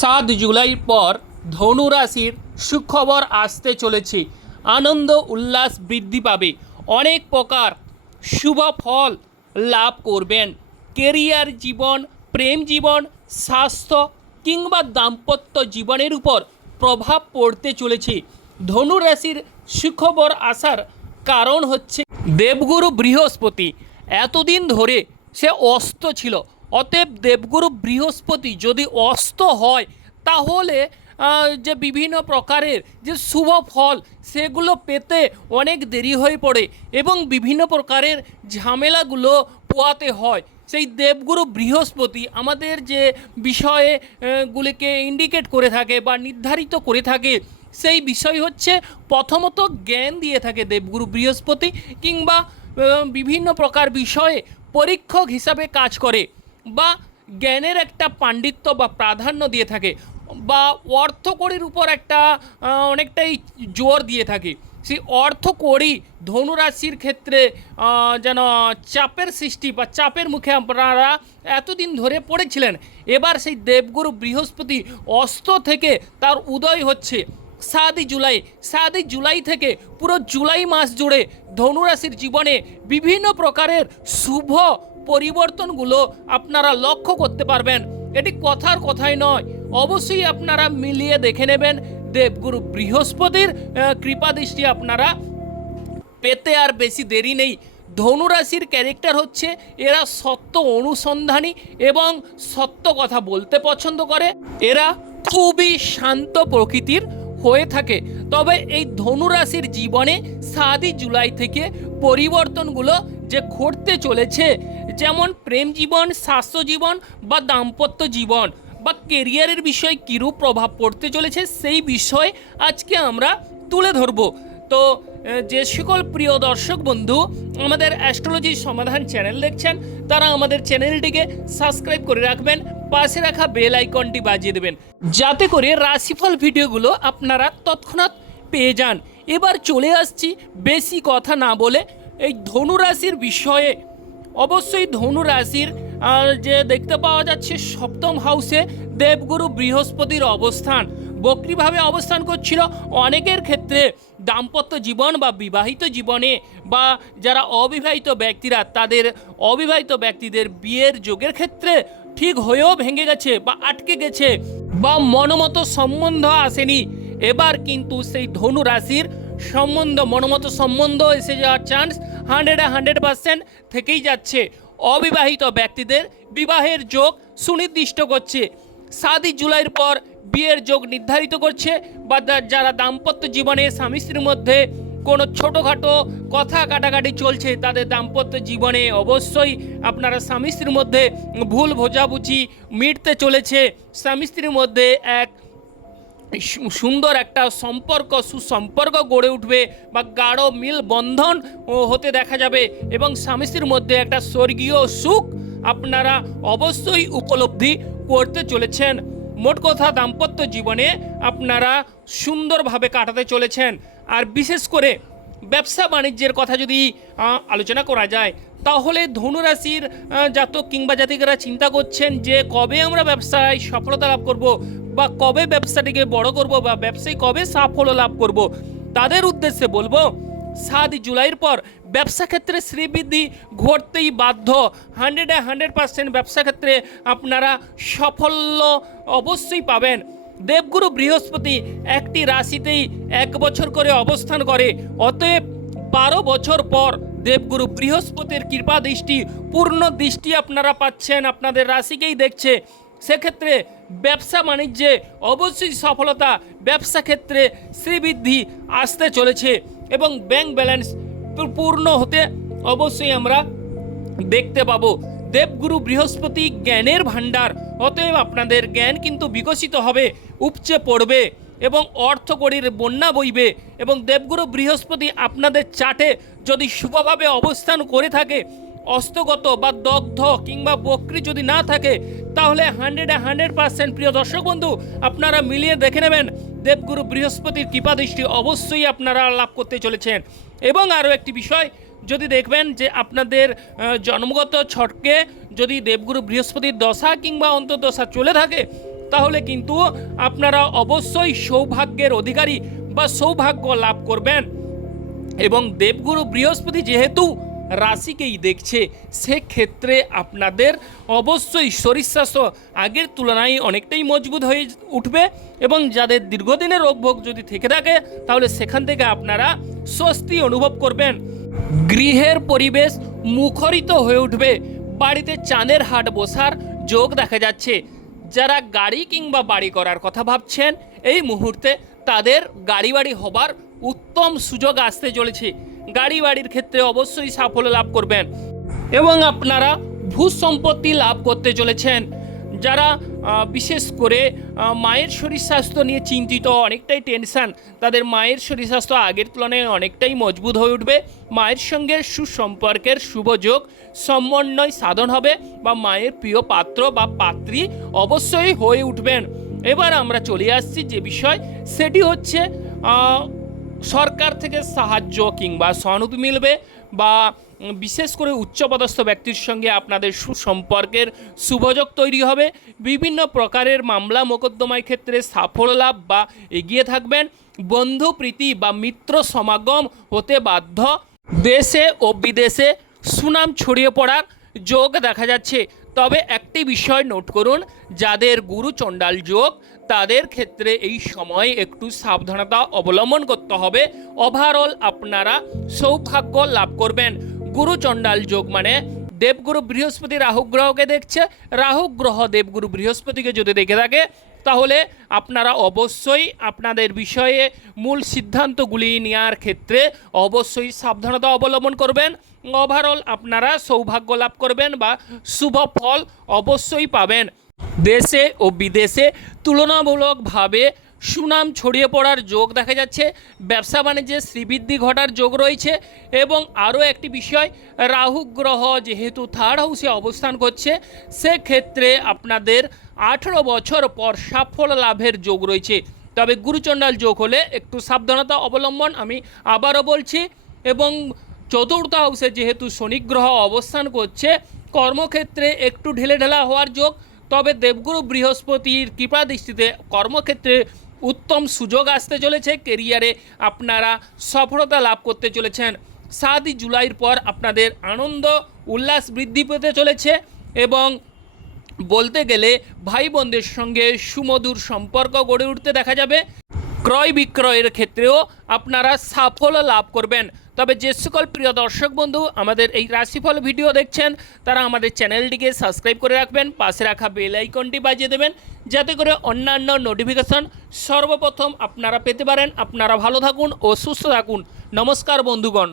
সাত জুলাই পর ধনু রাশির সুখবর আসতে চলেছে। আনন্দ উল্লাস বৃদ্ধি পাবে। অনেক প্রকার শুভ ফল লাভ করবেন। কেরিয়ার জীবন, প্রেম জীবন, স্বাস্থ্য কিংবা দাম্পত্য জীবনের উপর প্রভাব পড়তে চলেছে। ধনু রাশির সুখবর আসার কারণ হচ্ছে দেবগুরু বৃহস্পতি। এতদিন ধরে সে অস্ত ছিল। অতএব দেবগুরু বৃহস্পতি যদি অস্ত হয়, তাহলে যে বিভিন্ন প্রকারের যে শুভ ফল, সেগুলো পেতে অনেক দেরি হয়ে পড়ে এবং বিভিন্ন প্রকারের ঝামেলাগুলো পোয়াতে হয়। সেই দেবগুরু বৃহস্পতি আমাদের যে বিষয়ে গুলিকে ইন্ডিকেট করে থাকে বা নির্ধারিত করে থাকে, সেই বিষয় হচ্ছে প্রথমত জ্ঞান দিয়ে থাকে দেবগুরু বৃহস্পতি কিংবা বিভিন্ন প্রকার বিষয়ে পরীক্ষক হিসাবে কাজ করে। বা জ্ঞানের একটা পাণ্ডিত্য বা প্রাধান্য দিয়ে থাকে বা অর্থকড়ির উপর একটা অনেকটাই জোর দিয়ে থাকে। সেই অর্থকড়ি ধনুরাশির ক্ষেত্রে যেন চাপের সৃষ্টি বা চাপের মুখে আপনারা এতদিন ধরে পড়েছিলেন, এবার সেই দেবগুরু বৃহস্পতি অস্ত থেকে তার উদয় হচ্ছে সাতই জুলাই। সাতই জুলাই থেকে পুরো জুলাই মাস জুড়ে ধনুরাশির জীবনে বিভিন্ন প্রকারের শুভ পরিবর্তনগুলো আপনারা লক্ষ্য করতে পারবেন। এটি কথার কথাই নয়। অবশ্যই আপনারা মিলিয়ে দেখে নেবেন। দেবগুরু বৃহস্পতির আহ, কৃপা দৃষ্টি আপনারা পেতে আর বেশি দেরি নেই। ধনুরাশির ক্যারেক্টার হচ্ছে এরা সত্য অনুসন্ধানী এবং সত্য কথা বলতে পছন্দ করে। এরা খুবই শান্ত প্রকৃতির হয়ে থাকে। তবে এই ধনুরাশির জীবনে সাতই জুলাই থেকে পরিবর্তনগুলো যে ঘটতে চলেছে যেমন প্রেম জীবন, স্বাস্থ্য জীবন বা দাম্পত্য জীবন বা কেরিয়ারের বিষয়ে কীরূপ প্রভাব পড়তে চলেছে সেই বিষয় আজকে আমরা তুলে ধরবো। তো যে সকল প্রিয় দর্শক বন্ধু আমাদের অ্যাস্ট্রোলজি সমাধান চ্যানেল দেখছেন, তারা আমাদের চ্যানেলটিকে সাবস্ক্রাইব করে রাখবেন, পাশে রাখা বেল আইকনটি বাজিয়ে দেবেন। যাতে করে রাশিফল ভিডিওগুলো আপনারা তৎক্ষণাৎ পেয়ে যান। এবার চলে আসছি বেশি কথা না বলে এই ধনুরাশির বিষয়ে। অবশ্যই ধনু রাশির যে দেখতে পাওয়া যাচ্ছে সপ্তম হাউসে দেবগুরু বৃহস্পতির অবস্থান। বক্রিভাবে অবস্থান করছিল অনেকের ক্ষেত্রে দাম্পত্য জীবন বা বিবাহিত জীবনে, বা যারা অবিবাহিত ব্যক্তিরা, তাদের অবিবাহিত ব্যক্তিদের বিয়ের যোগের ক্ষেত্রে ঠিক হয়েও ভেঙে গেছে বা আটকে গেছে বা মনোমতো সম্বন্ধ আসেনি। এবার কিন্তু সেই ধনু রাশির সম্বন্ধ, মনোমত সম্বন্ধ এসে যাওয়ার চান্স হান্ড্রেডে হান্ড্রেড পার্সেন্ট থেকেই যাচ্ছে। অবিবাহিত ব্যক্তিদের বিবাহের যোগ সুনির্দিষ্ট করছে। সাতই জুলাইয়ের পর বিয়ের যোগ নির্ধারিত করছে, বা যারা দাম্পত্য জীবনে স্বামী স্ত্রীর মধ্যে কোনো ছোটোখাটো কথা কাটাকাটি চলছে, তাদের দাম্পত্য জীবনে অবশ্যই আপনারা স্বামী স্ত্রীর মধ্যে ভুল বোঝাবুঝি মিটতে চলেছে। স্বামী স্ত্রীর মধ্যে এক সুন্দর একটা সম্পর্ক, সুসম্পর্ক গড়ে উঠবে বা গাঢ় মিল বন্ধন হতে দেখা যাবে এবং স্বামী স্ত্রীর মধ্যে একটা স্বর্গীয় সুখ আপনারা অবশ্যই উপলব্ধি করতে চলেছেন। মোট কথা দাম্পত্য জীবনে আপনারা সুন্দরভাবে কাটাতে চলেছেন। আর বিশেষ করে ব্যবসা বাণিজ্যের কথা যদি আলোচনা করা যায় তাহলে ধনুরাশির জাতক কিংবা জাতিকারা চিন্তা করছেন যে কবে আমরা ব্যবসায় সফলতা লাভ করব বা কবে ব্যবসাটিকে বড় করব বা ব্যবসায় কবে সাফল্য লাভ করব, তাদের উদ্দেশ্যে বলব, সাত জুলাইয়ের পর ব্যবসা ক্ষেত্রে শ্রীবৃদ্ধি ঘটতেই বাধ্য। হান্ড্রেডে হান্ড্রেড পার্সেন্ট ব্যবসা ক্ষেত্রে আপনারা সাফল্য অবশ্যই পাবেন। দেবগুরু বৃহস্পতি একটি রাশিতেই এক বছর করে অবস্থান করে, অতএব বারো বছর পর দেবগুরু বৃহস্পতির কৃপা দৃষ্টি, পূর্ণ দৃষ্টি আপনারা পাচ্ছেন, আপনাদের রাশিকেই দেখছে। সেক্ষেত্রে ব্যবসা বাণিজ্যে অবশ্যই সফলতা, ব্যবসা ক্ষেত্রে শ্রীবৃদ্ধি আসতে চলেছে এবং ব্যাংক ব্যালেন্স পূর্ণ হতে অবশ্যই আমরা দেখতে পাবো। দেবগুরু বৃহস্পতি জ্ঞানের ভাণ্ডার, অতএব আপনাদের জ্ঞান কিন্তু বিকশিত হবে, উপচে পড়বে এবং অর্থকড়ির বন্যা বইবে এবং দেবগুরু বৃহস্পতি আপনাদের চাটে যদি শুভভাবে অবস্থান করে থাকে, অস্তগত বা দগ্ধ কিংবা বক্রি যদি না থাকে, তাহলে হান্ড্রেডে হান্ড্রেড পার্সেন্ট প্রিয় দর্শক বন্ধু, আপনারা মিলিয়ে দেখে নেবেন। দেবগুরু বৃহস্পতির কৃপাদৃষ্টি অবশ্যই আপনারা লাভ করতে চলেছেন। এবং আরও একটি বিষয়, যদি দেখবেন যে আপনাদের জন্মগত ছটকে যদি দেবগুরু বৃহস্পতির দশা কিংবা অন্তর্দশা চলে থাকে, তাহলে কিন্তু আপনারা অবশ্যই সৌভাগ্যের অধিকারী বা সৌভাগ্য লাভ করবেন। এবং দেবগুরু বৃহস্পতি যেহেতু রাশিকেই দেখছে, সেক্ষেত্রে আপনাদের অবশ্যই শরীর স্বাস্থ্য আগের তুলনায় অনেকটাই মজবুত হয়ে উঠবে এবং যাদের দীর্ঘদিনের রোগ ভোগ যদি থেকে থাকে, তাহলে সেখান থেকে আপনারা স্বস্তি অনুভব করবেন। গৃহের পরিবেশ মুখরিত হয়ে উঠবে। বাড়িতে চাঁদের হাট বসার যোগ দেখা যাচ্ছে। যারা গাড়ি কিংবা বাড়ি করার কথা ভাবছেন, এই মুহূর্তে তাদের গাড়ি বাড়ি হবার উত্তম সুযোগ আসতে চলেছে। গাড়ি বাড়ির ক্ষেত্রে অবশ্যই সাফল্য লাভ করবেন। এবং আপনারা ভূ সম্পত্তি লাভ করতে চলেছেন। যারা বিশেষ করে মায়ের শরীর স্বাস্থ্য নিয়ে চিন্তিত, অনেকটাই টেনশন তাদের মায়ের শরীর স্বাস্থ্য আগের তুলনায় অনেকটাই মজবুত হয়ে উঠবে। মায়ের সঙ্গে সুসম্পর্কের শুভ যোগ, সমন্বয় সাধন হবে বা মায়ের প্রিয় পাত্র বা পাত্রী অবশ্যই হয়ে উঠবেন। এবার আমরা চলে আসছি যে বিষয়, সেটি হচ্ছে সরকার থেকে সাহায্য কিংবা সহানুভূতি মিলবে বা বিশেষ করে উচ্চপদস্থ ব্যক্তির সঙ্গে আপনাদের সুসম্পর্কের শুভযোগ তৈরি হবে। বিভিন্ন প্রকারের মামলা মোকদ্দমায় ক্ষেত্রে সাফল্য লাভ বা এগিয়ে থাকবেন। বন্ধু, প্রীতি বা মিত্র সমাগম হতে বাধ্য। দেশে ও বিদেশে সুনাম ছড়িয়ে পড়ার যোগ দেখা যাচ্ছে। তবে একটি বিষয় নোট করুন, যাদের গুরু চণ্ডাল যোগ তাদের ক্ষেত্রে এই সময় একটু সাবধানতা অবলম্বন করতে হবে। ওভারঅল আপনারা সৌভাগ্য লাভ করবেন। গুরু চণ্ডাল যোগ মানে দেবগুরু বৃহস্পতি রাহু গ্রহকে দেখছে। রাহু গ্রহ দেবগুরু বৃহস্পতিকে যদি দেখে থাকে, তাহলে আপনারা অবশ্যই আপনাদের বিষয়ে মূল সিদ্ধান্তগুলি নেওয়ার ক্ষেত্রে অবশ্যই সাবধানতা অবলম্বন করবেন। ওভারঅল আপনারা সৌভাগ্য লাভ করবেন বা শুভ ফল অবশ্যই পাবেন। দেশে ও বিদেশে তুলনামূলকভাবে সুনাম ছড়িয়ে পড়ার যোগ দেখা যাচ্ছে। ব্যবসা বাণিজ্যে শ্রীবৃদ্ধি ঘটার যোগ রয়েছে এবং আরও একটি বিষয়, রাহু গ্রহ যেহেতু থার্ড হাউসে অবস্থান করছে, সেক্ষেত্রে আপনাদের আঠেরো বছর পর সাফল্য লাভের যোগ রয়েছে। তবে গুরুচণ্ডাল যোগ হলে একটু সাবধানতা অবলম্বন আমি আবারও বলছি এবং চতুর্থ হাউসে যেহেতু শনি গ্রহ অবস্থান করছে, কর্মক্ষেত্রে একটু ঢেলে ঢেলা হওয়ার যোগ তবে দেবগুরু বৃহস্পতির কৃপা দৃষ্টিতে কর্মক্ষেত্রে উত্তম সুযোগ আসতে চলেছে, কেরিয়ারে আপনারা সফলতা লাভ করতে চলেছেন। সাতই জুলাইয়ের পর আপনাদের আনন্দ, উল্লাস বৃদ্ধি পেতে চলেছে এবং বলতে গেলে ভাই বোনদের সঙ্গে সুমধুর সম্পর্ক গড়ে উঠতে দেখা যাবে। ক্রয় বিক্রয়ের ক্ষেত্রেও আপনারা সাফল্য লাভ করবেন। তবে যে সকল প্রিয় দর্শক বন্ধু, আমাদের এই রাশিফল ভিডিও দেখছেন, তারা আমাদের চ্যানেলটিকে সাবস্ক্রাইব করে রাখবেন, পাশে রাখা বেল আইকনটি বাজিয়ে দেবেন, যাতে করে অন্যান্য নোটিফিকেশন সর্বপ্রথম আপনারা পেতে পারেন। আপনারা ভালো থাকুন ও সুস্থ থাকুন। নমস্কার বন্ধুগণ।